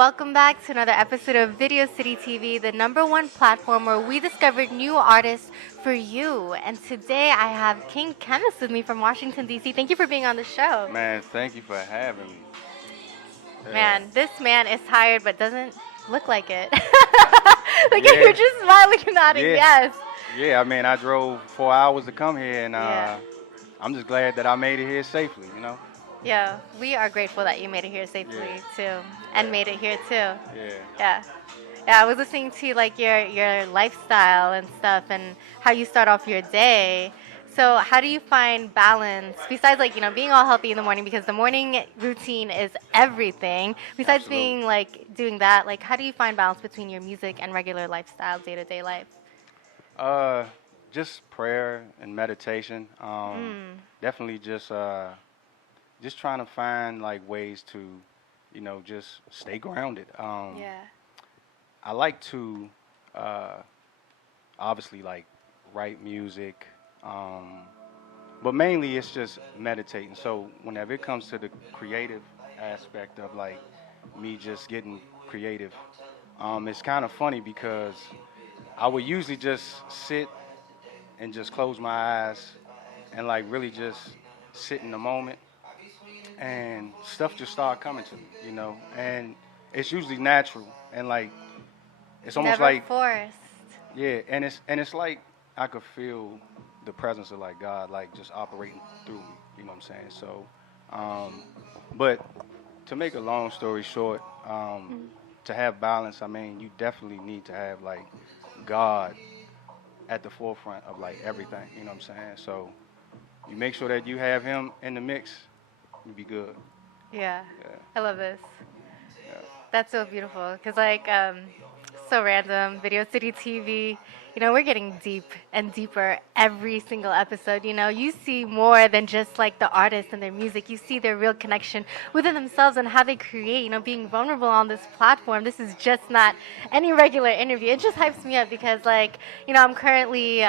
Welcome back to another episode of VideoCity TV, the #1 platform where we discovered new artists for you. And today I have Kvng Chemist with me from Washington, D.C. Thank you for being on the show. Man, thank you for having me. Yeah. Man, this man is tired but doesn't look like it. Like Yeah. you're just smiling and nodding, Yeah. yes. Yeah, I mean, I drove 4 hours to come here, and Yeah. I'm just glad that I made it here safely. Yeah, we are grateful that you made it here safely Yeah. too, and made it here too. Yeah. Yeah. Yeah, I was listening to like your lifestyle and stuff and how you start off your day. So how do you find balance besides like, being all healthy in the morning because the morning routine is everything. Besides Absolutely. being like doing that, like how do you find balance between your music and regular lifestyle, day-to-day life? Uh, just prayer and meditation. Definitely just trying to find like ways to, just stay grounded. Yeah. I like to uh, obviously like write music, but mainly it's just meditating. So whenever it comes to the creative aspect of like me just getting creative, it's kind of funny because I would usually just sit and just close my eyes and like really just sit in the moment, and stuff just start coming to me, and it's usually natural and like it's almost Never like forced. yeah, and it's like I could feel the presence of like God like just operating through me. You know what I'm saying? So, but to make a long story short, to have balance, I mean, you definitely need to have like God at the forefront of like everything. You know what I'm saying? So you make sure that you have Him in the mix, you be good. Yeah. Yeah, I love this. yeah. That's so beautiful. Cause like, so random. Video City TV. We're getting deep and deeper every single episode. You see more than just like the artist and their music. You see their real connection within themselves and how they create. Being vulnerable on this platform. This is just not any regular interview. It just hypes me up because like, I'm currently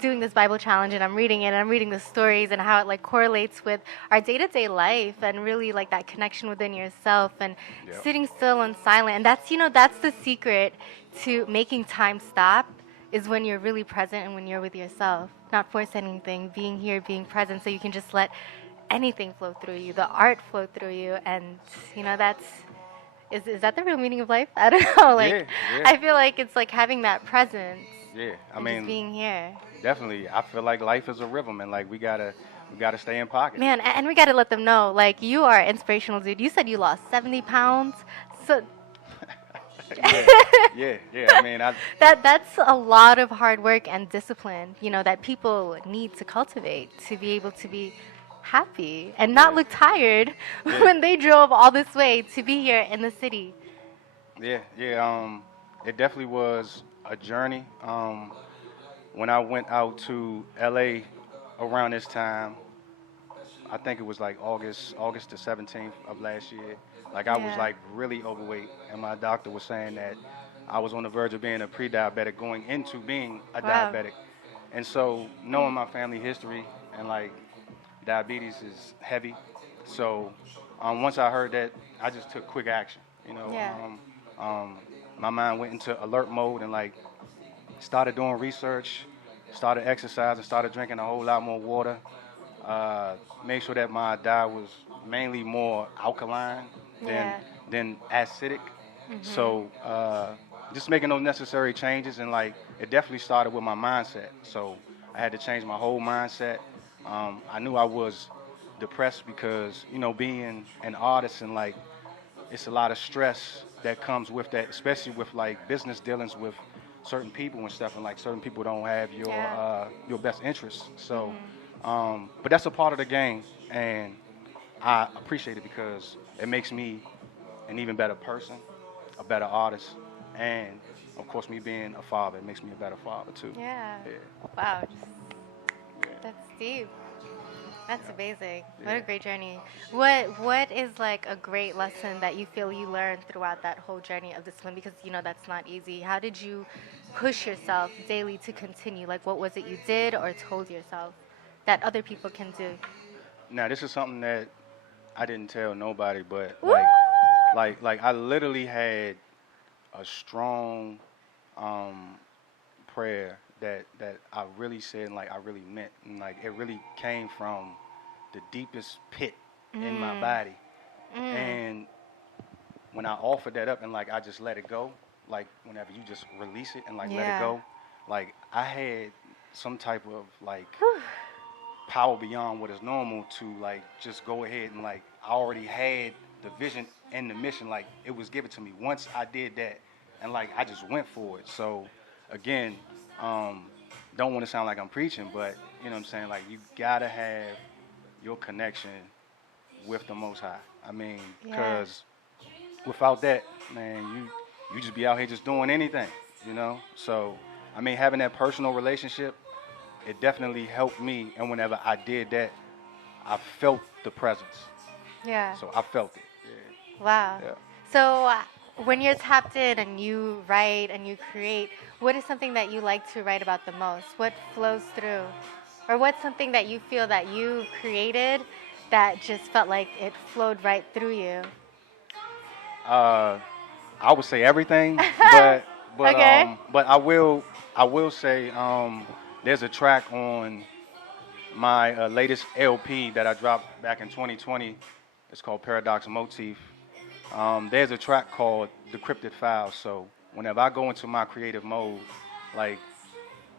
doing this Bible challenge and I'm reading it and I'm reading the stories and how it like correlates with our day-to-day life and really like that connection within yourself and Yep. sitting still and silent. And that's the secret to making time stop is when you're really present and when you're with yourself, not force anything, being here, being present so you can just let anything flow through you, the art flow through you. And that's is that the real meaning of life? I don't know. Like Yeah, yeah, I feel like it's like having that presence yeah. I and just mean, being here. definitely. I feel like life is a river, man. Like we gotta stay in pocket. Man, and we got to let them know, like, you are inspirational, dude. You said you lost 70 pounds. So Yeah, yeah, yeah. I mean, that's a lot of hard work and discipline, that people need to cultivate to be able to be happy and not yeah, look tired yeah, when they drove all this way to be here in the city. yeah, yeah. It definitely was a journey. When I went out to LA around this time, I think it was like August the 17th of last year. Like I was Yeah. like really overweight, and my doctor was saying that I was on the verge of being a pre-diabetic, going into being a Wow. diabetic. And so, knowing my family history and like diabetes is heavy, so once I heard that, I just took quick action. You know, Yeah. my mind went into alert mode and like started doing research, started exercising, started drinking a whole lot more water. Uh, Made sure that my diet was mainly more alkaline than Yeah. than acidic. Mhm. So just making those necessary changes, and like it definitely started with my mindset. So I had to change my whole mindset. I knew I was depressed because being an artist and like it's a lot of stress that comes with that, especially with like business dealings with certain people and stuff, and like certain people don't have Yeah. your best interests. So, Mhm. but that's a part of the game, and I appreciate it because it makes me an even better person, a better artist, and of course, me being a father, it makes me a better father too. Yeah. Yeah, Wow. yeah, That's deep. That's yeah, amazing. What a yeah. great journey. What is like a great lesson that you feel you learned throughout that whole journey of discipline? Because that's not easy. How did you push yourself daily to continue? Like what was it you did or told yourself that other people can do? Now, this is something that I didn't tell nobody, but Woo! like Like I literally had a strong prayer that I really said and like I really meant, and like it really came from the deepest pit in my body. And when I offered that up and like I just let it go, like whenever you just release it and like let it Yeah. go, like I had some type of like power beyond what is normal to like just go ahead and like I already had the vision and the mission, like it was given to me once I did that, and like I just went for it. So again, don't want to sound like I'm preaching, but you know what I'm saying, like you gotta have your connection with the Most High. I mean, Yeah. because without that, man, you just be out here just doing anything, you know. So I mean, having that personal relationship, it definitely helped me. And whenever I did that, I felt the presence. Yeah. So I felt it. Wow. Yeah. So when you're tapped in and you write and you create, what is something that you like to write about the most? What flows through? Or what's something that you feel that you created that just felt like it flowed right through you? I would say everything, but Okay. but I will say there's a track on my latest LP that I dropped back in 2020. It's called Paradox Motif. There's a track called Decrypted Files. So whenever I go into my creative mode, like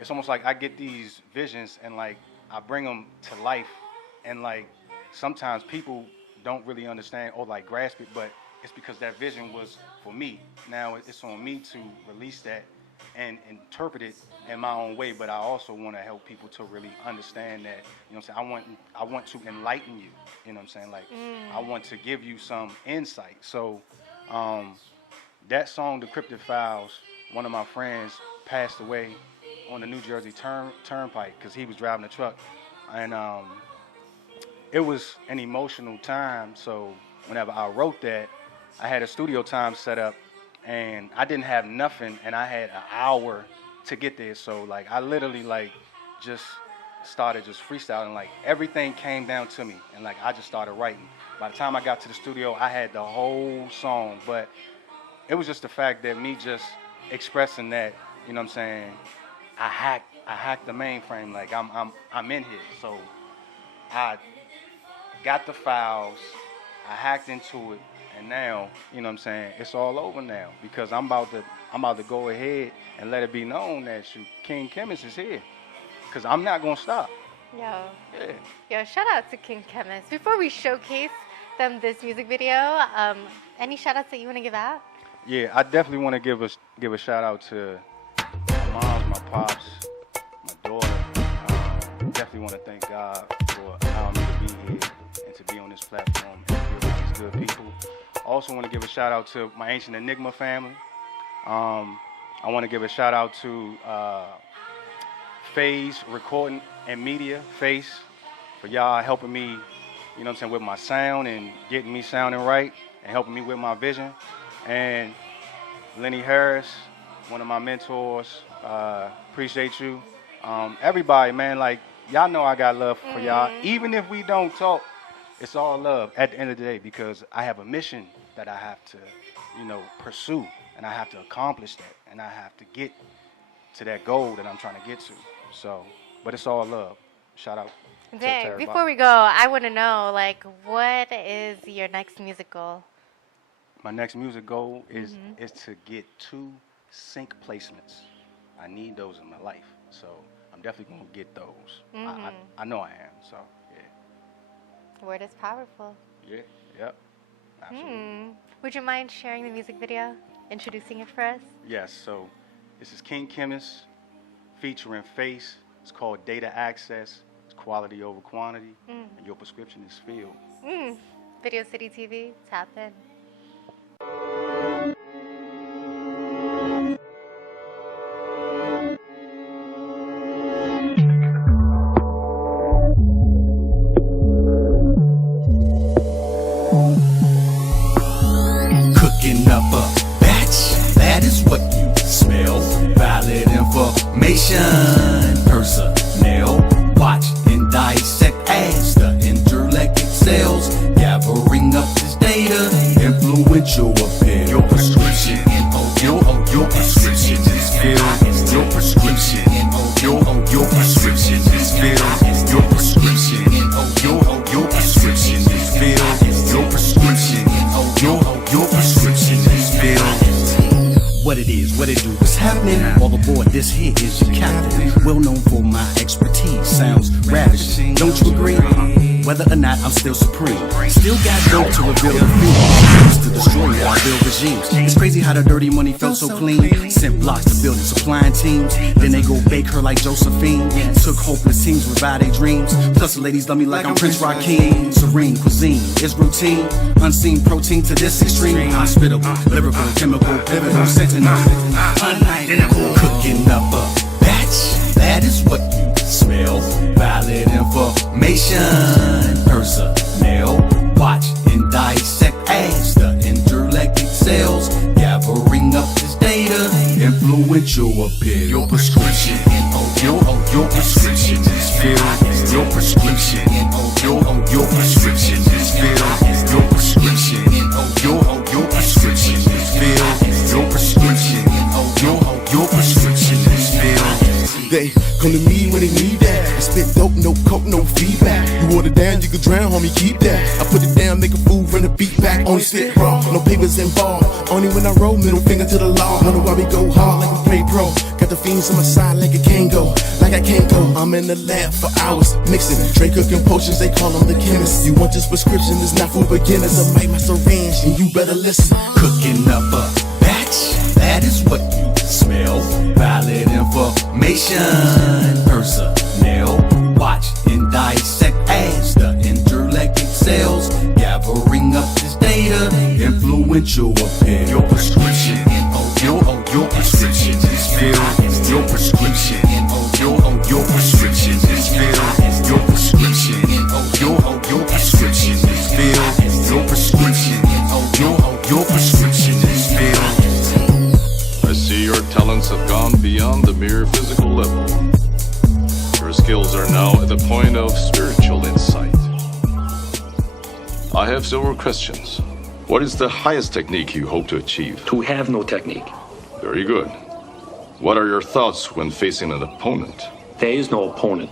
it's almost like I get these visions and like I bring them to life, and like sometimes people don't really understand or like grasp it, but it's because that vision was for me. Now it's on me to release that and interpret it in my own way, but I also want to help people to really understand that, you know what I'm saying, I want to enlighten you, you know what I'm saying, like I want to give you some insight. So that song Decrypted Files, one of my friends passed away on the New Jersey Turnpike because he was driving a truck, and it was an emotional time. So whenever I wrote that, I had a studio time set up, and I didn't have nothing, and I had an hour to get there. So like I literally like just started just freestyling. Like everything came down to me, and like I just started writing. By the time I got to the studio, I had the whole song, but it was just the fact that me just expressing that, you know what I'm saying, I hacked the mainframe, like I'm in here. So I got the files, I hacked into it, and now, you know what I'm saying, it's all over now because I'm about to go ahead and let it be known that Kvng Chemist is here. Cause I'm not gonna stop. Yo. Yeah. Yo, shout out to Kvng Chemist. Before we showcase them this music video, any shout outs that you want to give out? Yeah, I definitely want to give a shout out to my moms, my pops, my daughter. Definitely want to thank God for allowing me to be here and to be on this platform and be around these good people. Also want to give a shout out to my Ancient Enigma family. I want to give a shout out to Phase Recording and Media, Face, for y'all helping me, you know what I'm saying, with my sound and getting me sounding right and helping me with my vision. And Lenny Harris, one of my mentors, appreciate you. Everybody, man, like, y'all know I got love for y'all. Even if we don't talk, it's all love at the end of the day because I have a mission that I have to, you know, pursue, and I have to accomplish that, and I have to get to that goal that I'm trying to get to. So, but it's all love. Shout out to Dang, everybody. before we go, I want to know, like, what is your next music goal? My next music goal is to get 2 sync placements. I need those in my life, so I'm definitely gonna get those. I know I am. So yeah. Word is powerful. Yeah. Yep. Absolutely. Would you mind sharing the music video, introducing it for us? Yes. So this is Kvng Chemist featuring Face. It's called Data Access. It's quality over quantity, and your prescription is filled. VideoCity TV, tap in. Cooking up a batch, that is what you smell. Valid information, personnel. Watch and dissect as the intellect excels. Gathering up this data, influential boy, this here is your captain. Well known for my expertise, sounds ravishing. Don't you agree? Whether or not I'm still supreme, still got dope to reveal the feelings. Used to destroy or build regimes. It's crazy how the dirty money felt so clean. Sent blocks to building, supplying teams. Then they go bake her like Josephine. Took hopeless teams, revive their dreams. Plus the ladies love me like I'm Prince Rakeem. Serene cuisine is routine. Unseen protein to this extreme. Hospitable, lyrical, chemical, pivotal, sentinel. Unidentical. Cooking up a batch. That is what you smell. Valid information. Personnel. Watch and dissect as the intellect excels. Gathering up this data. Influential appeal. Your prescription. Your prescription is filled. Your prescription. Your prescription is filled. Your prescription. Your prescription is filled. Your prescription. Your prescription is filled. They come to me when they need that. I spit dope, no coke, no feedback. You water down, you can drown, homie, keep that. I put it down, make a fool, run the beat back. Only spit raw, no papers involved. Only when I roll, middle finger to the law. Wonder why we go hard like we play pro. Got the fiends on my side like it can't go, like I can't go. I'm in the lab for hours, mixing, straight cooking potions, they call them the chemist. You want this prescription, it's not for beginners. I might my syringe, and you better listen. Cooking up a batch, that is what you smell. Valid information. Personnel. Watch and dissect as the intellect excels. Gathering up this data. Influential appeal. Your prescription. Your prescription is filled. Your prescription. Your prescription is filled. Your prescription. Your prescription is filled. Your prescription. Your prescription is filled. I see your talents have gone beyond the mere physical level. Your skills are now at the point of spiritual insight. I have several questions. What is the highest technique you hope to achieve? To have no technique. Very good. What are your thoughts when facing an opponent? There is no opponent.